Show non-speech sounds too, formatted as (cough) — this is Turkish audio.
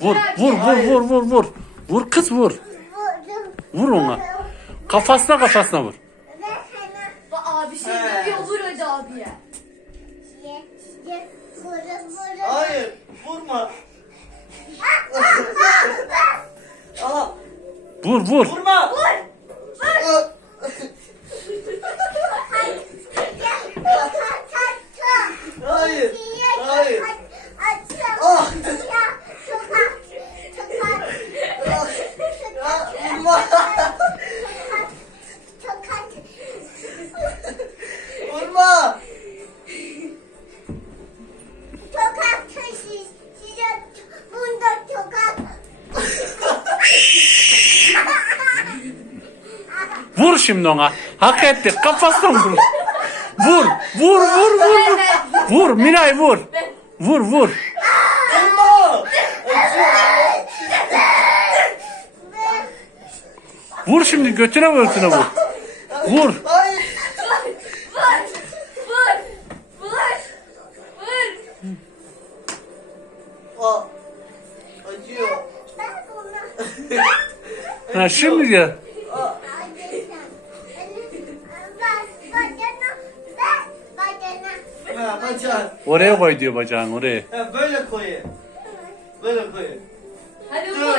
Vur, Bırak vur, ya. vur, vur, vur, vur. Vur kız vur. Vur ona. Kafasına kafasına vur. Sana... Bak, abi şey ee. Görüyor, vur hadi abiye. Geç, geç, vur, vur. Hayır vurma. (laughs) (laughs) vur vur. Vurma. Vur. (laughs). (laughs) vur şimdi ona. Hak etti. Kafasından vur. Vur, vur, vur, vur. Vur, Miray vur. Vur, vur. vur, vur. Vur şimdi götüne götüne vur. Vur. vur. vur. vur. vur. vur. Aa, ben, ben (laughs) ha şimdi ya. Aa, oraya koy diyor bacağını oraya. Ha, böyle koy. Böyle koy. Hadi vur.